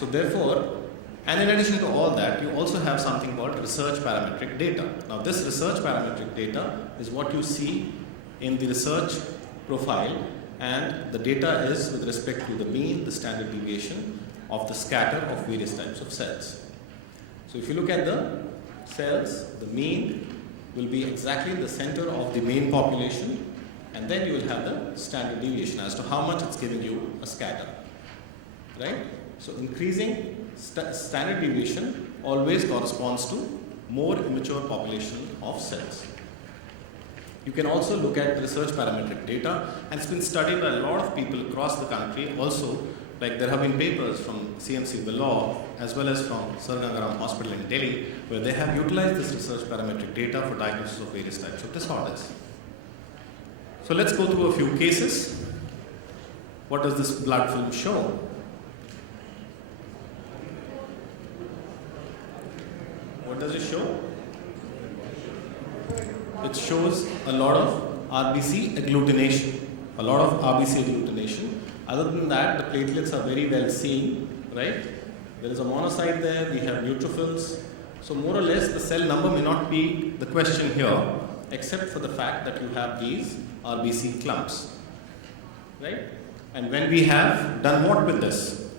So therefore, and in addition to all that, you also have something called research parametric data. Now this research parametric data is what you see in the research profile, and the data is with respect to the mean, the standard deviation of the scatter of various types of cells. So if you look at the cells, the mean will be exactly in the center of the main population, and then you will have the standard deviation as to how much it's giving you a scatter, right? So increasing standard deviation always corresponds to more immature population of cells. You can also look at the research parametric data, and it's been studied by a lot of people across the country. Also, like there have been papers from CMC Vellore as well as from Sir Gangaram Hospital in Delhi, where they have utilized this research parametric data for diagnosis of various types of disorders. So let's go through a few cases. What does this blood film show? What does it show? It shows a lot of RBC agglutination. A lot of RBC agglutination. Other than that, the platelets are very well seen, right? There is a monocyte there, we have neutrophils. So more or less the cell number may not be the question here, except for the fact that you have these RBC clumps, right? And when we have done what with this?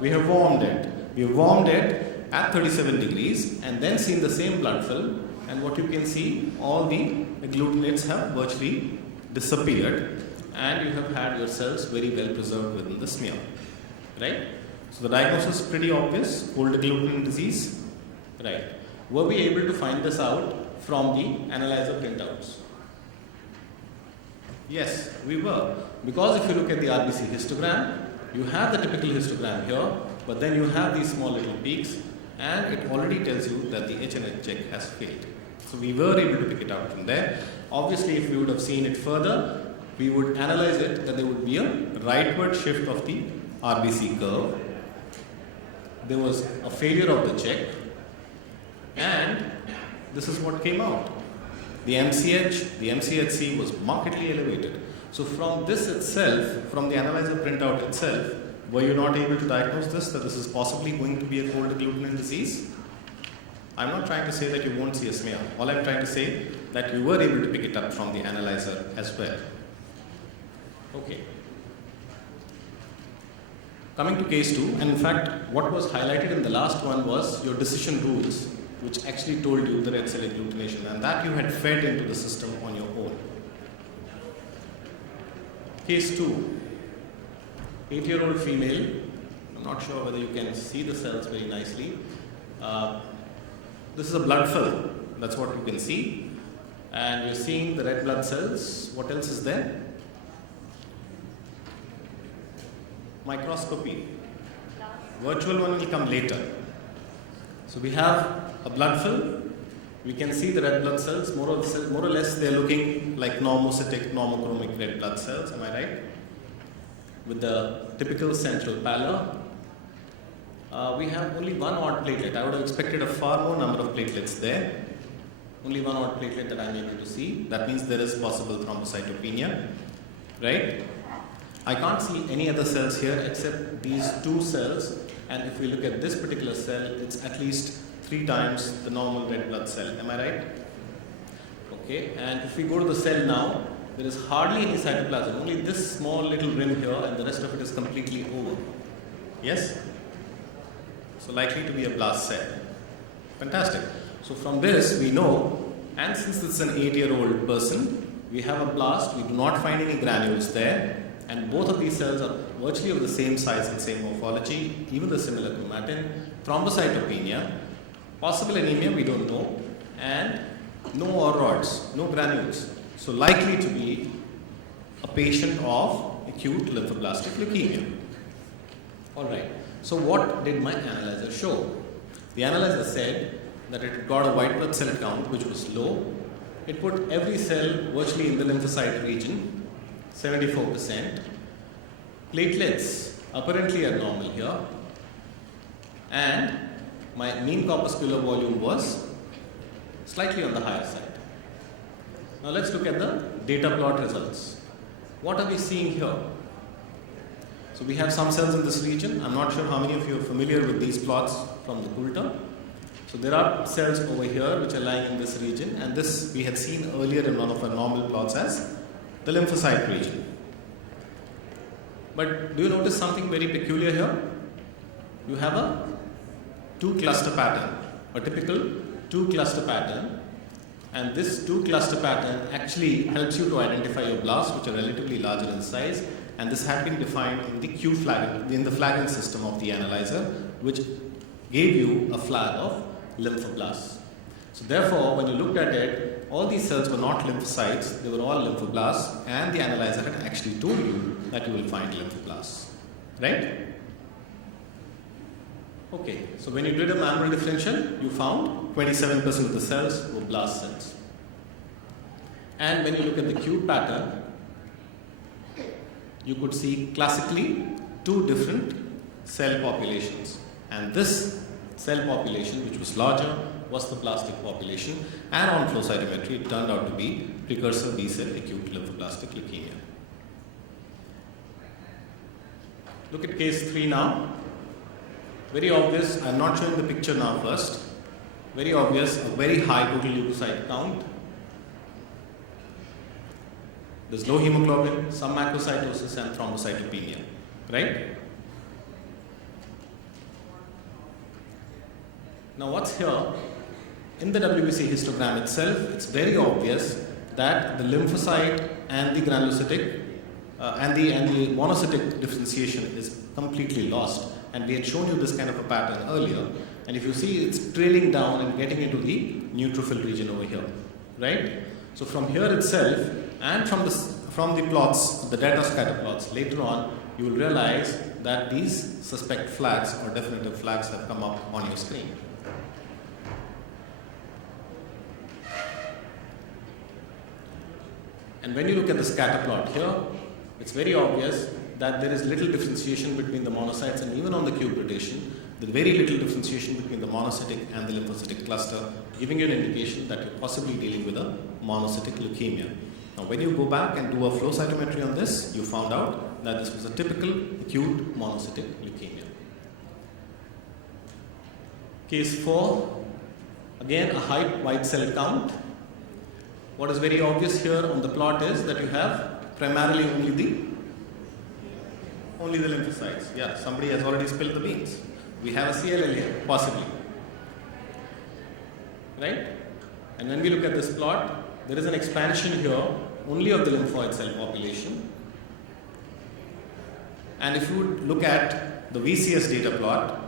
We have warmed it. We have warmed it at 37 degrees and then seen the same blood film, and what you can see, all the agglutinates have virtually disappeared, and you have had your cells very well preserved within the smear, right? So the diagnosis is pretty obvious, cold agglutinin disease, right? Were we able to find this out from the analyzer printouts? Yes, we were. Because if you look at the RBC histogram, you have the typical histogram here, but then you have these small little peaks, and it already tells you that the H&H check has failed. So we were able to pick it out from there. Obviously, if we would have seen it further, we would analyze it that there would be a rightward shift of the RBC curve. There was a failure of the check, and this is what came out. The MCH, the MCHC was markedly elevated. So from this itself, from the analyzer printout itself, were you not able to diagnose this, that this is possibly going to be a cold agglutinin disease? I'm not trying to say that you won't see a smear. All I'm trying to say that you were able to pick it up from the analyzer as well. Okay. Coming to case 2, and in fact, what was highlighted in the last one was your decision rules, which actually told you the red cell agglutination, and that you had fed into the system on your own. Case 2, 8-year-old female. I'm not sure whether you can see the cells very nicely. This is a blood film. That's what you can see. And you're seeing the red blood cells. What else is there? Microscopy. Virtual one will come later. So we have a blood film. We can see the red blood cells. More or less they're looking like normocytic, normochromic red blood cells. Am I right? With the typical central pallor. We have only one odd platelet. I would have expected a far more number of platelets there. Only one odd platelet that I'm able to see. That means there is possible thrombocytopenia, right? I can't see any other cells here except these 2 cells, and if we look at this particular cell, it's at least 3 times the normal red blood cell. Am I right? Okay, and if we go to the cell now, there is hardly any cytoplasm, only this small little rim here, and the rest of it is completely over. Yes? So likely to be a blast cell. Fantastic. So from this we know, and since it's an 8-year-old person, we have a blast, we do not find any granules there, and both of these cells are virtually of the same size and same morphology, even the similar chromatin, thrombocytopenia, possible anemia we don't know, and no or rods, no granules. So likely to be a patient of acute lymphoblastic leukemia. Alright, so what did my analyzer show? The analyzer said that it got a white blood cell count which was low. It put every cell virtually in the lymphocyte region, 74%. Platelets apparently are normal here, and my mean corpuscular volume was slightly on the higher side. Now let's look at the data plot results. What are we seeing here? So we have some cells in this region. I'm not sure how many of you are familiar with these plots from the Coulter. So there are cells over here which are lying in this region, and this we had seen earlier in one of our normal plots as the lymphocyte region. But do you notice something very peculiar here? You have a two cluster pattern, a typical two cluster pattern, and this two cluster pattern actually helps you to identify your blasts, which are relatively larger in size, and this had been defined in the Q flag, in the flagging system of the analyzer, which gave you a flag of lymphoblasts. So therefore, when you looked at it, all these cells were not lymphocytes, they were all lymphoblasts, and the analyzer had actually told you that you will find lymphoblasts, right? Okay, so when you did a manual differential, you found 27% of the cells were blast cells. And when you look at the Q pattern, you could see classically two different cell populations. And this cell population, which was larger, was the plastic population, and on flow cytometry it turned out to be precursor B cell acute lymphoblastic leukemia. Look at case 3 now. Very obvious, I'm not showing the picture now first. Very obvious, a very high total leukocyte count. There's low hemoglobin, some macrocytosis and thrombocytopenia, right? Now what's here? In the WBC histogram itself, it's very obvious that the lymphocyte and the granulocytic and the monocytic differentiation is completely lost. And we had shown you this kind of a pattern earlier. And if you see, it's trailing down and getting into the neutrophil region over here, right? So from here itself, and from the plots, the data scatter plots, later on, you will realize that these suspect flags or definitive flags have come up on your screen. And when you look at the scatter plot here, it's very obvious that there is little differentiation between the monocytes, and even on the cube rotation, there's very little differentiation between the monocytic and the lymphocytic cluster, giving you an indication that you're possibly dealing with a monocytic leukemia. Now, when you go back and do a flow cytometry on this, you found out that this was a typical acute monocytic leukemia. Case 4, again a high white cell count. What is very obvious here on the plot is that you have primarily only the lymphocytes. Yeah, somebody has already spilled the beans. We have a CLL here, possibly. Right? And when we look at this plot, there is an expansion here only of the lymphoid cell population. And if you look at the VCS data plot,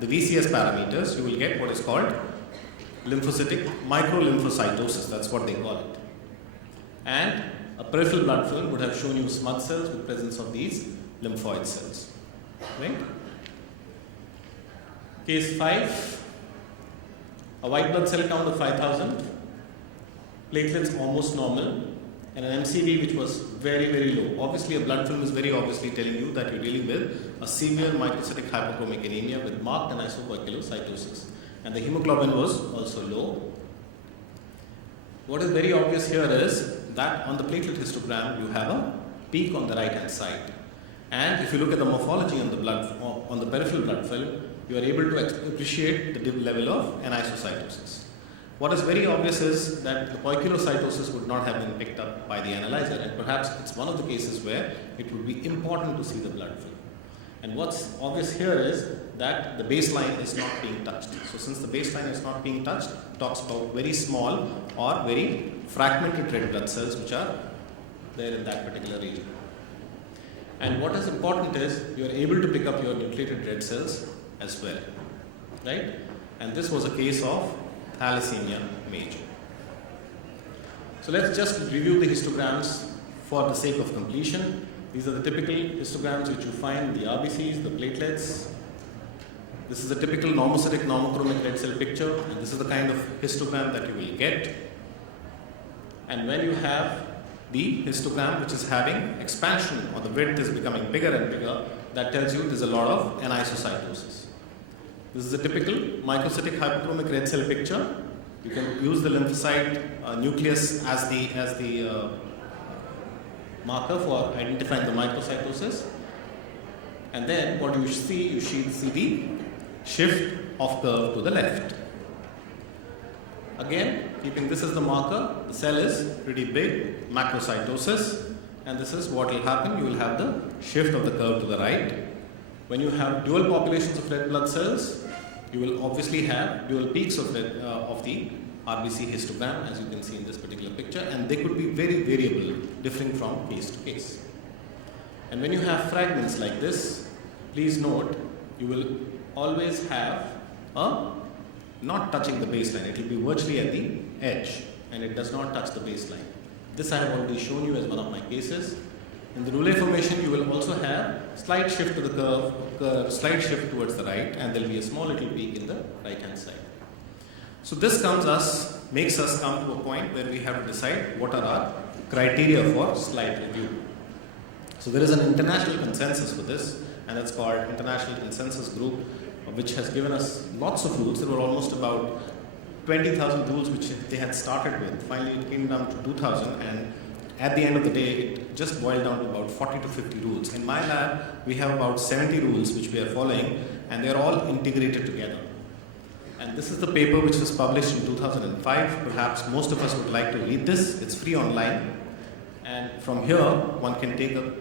the VCS parameters, you will get what is called lymphocytic microlymphocytosis. That's what they call it. And a peripheral blood film would have shown you smudge cells with presence of these lymphoid cells. Right? Case 5, a white blood cell count of 5,000, platelets almost normal, and an MCV which was very, very low. Obviously, a blood film is very obviously telling you that you're dealing with a severe microcytic hypochromic anemia with marked anisocoagulocytosis. And the hemoglobin was also low. What is very obvious here is that on the platelet histogram, you have a peak on the right hand side. And if you look at the morphology on the on the peripheral blood film, you are able to appreciate the level of anisocytosis. What is very obvious is that the poikilocytosis would not have been picked up by the analyzer, and perhaps it's one of the cases where it would be important to see the blood film. And what's obvious here is that the baseline is not being touched. So since the baseline is not being touched, it talks about very small or very fragmented red blood cells which are there in that particular region. And what is important is you are able to pick up your nucleated red cells as well, right? And this was a case of thalassemia major. So let's just review the histograms for the sake of completion. These are the typical histograms which you find in the RBCs, the platelets. This is a typical normocytic normochromic red cell picture, and this is the kind of histogram that you will get. And when you have the histogram which is having expansion, or the width is becoming bigger and bigger, that tells you there's a lot of anisocytosis. This is a typical microcytic hypochromic red cell picture. You can use the lymphocyte nucleus as the marker for identifying the microcytosis. And then what you see, you see the shift of curve to the left. Again, keeping this as the marker, the cell is pretty big, macrocytosis, and this is what will happen. You will have the shift of the curve to the right. When you have dual populations of red blood cells, you will obviously have dual peaks of the RBC histogram, as you can see in this particular picture, and they could be very variable, differing from case to case. And when you have fragments like this, please note, you will always have a not touching the baseline. It will be virtually at the edge, and it does not touch the baseline. This I have already shown you as one of my cases. In the roulet formation, you will also have slight shift to the curve, slight shift towards the right, and there will be a small little peak in the right-hand side. So this makes us come to a point where we have to decide what are our criteria for slide review. So there is an international consensus for this, and it's called International Consensus Group, which has given us lots of rules. There were almost about 20,000 rules which they had started with. Finally, it came down to 2,000, and at the end of the day, it just boiled down to about 40 to 50 rules. In my lab, we have about 70 rules which we are following, and they are all integrated together. And this is the paper which was published in 2005. Perhaps most of us would like to read this. It's free online. And from here, one can take a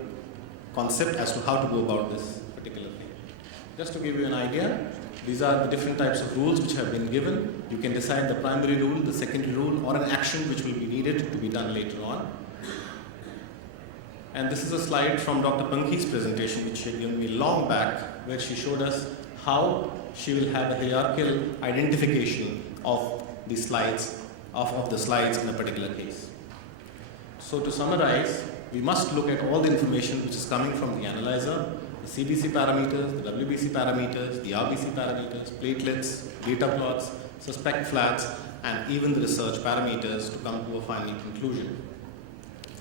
concept as to how to go about this particular thing. Just to give you an idea, these are the different types of rules which have been given. You can decide the primary rule, the secondary rule, or an action which will be needed to be done later on. And this is a slide from Dr. Pankhi's presentation, which she had given me long back, where she showed us how she will have a hierarchical identification of the slides, of the slides in a particular case. So to summarize, we must look at all the information which is coming from the analyzer, the CBC parameters, the WBC parameters, the RBC parameters, platelets, data plots, suspect flags, and even the research parameters to come to a final conclusion.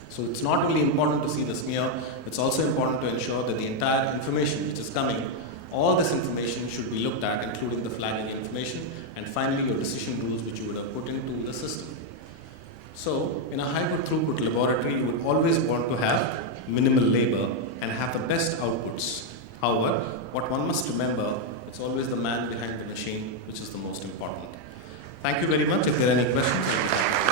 So it's not only important to see the smear, it's also important to ensure that the entire information which is coming, all this information should be looked at, including the flagging information, and finally your decision rules which you would have put into the system. So in a high throughput laboratory, you would always want to have minimal labor and have the best outputs. However, what one must remember, it's always the man behind the machine which is the most important. Thank you very much. If there are any questions.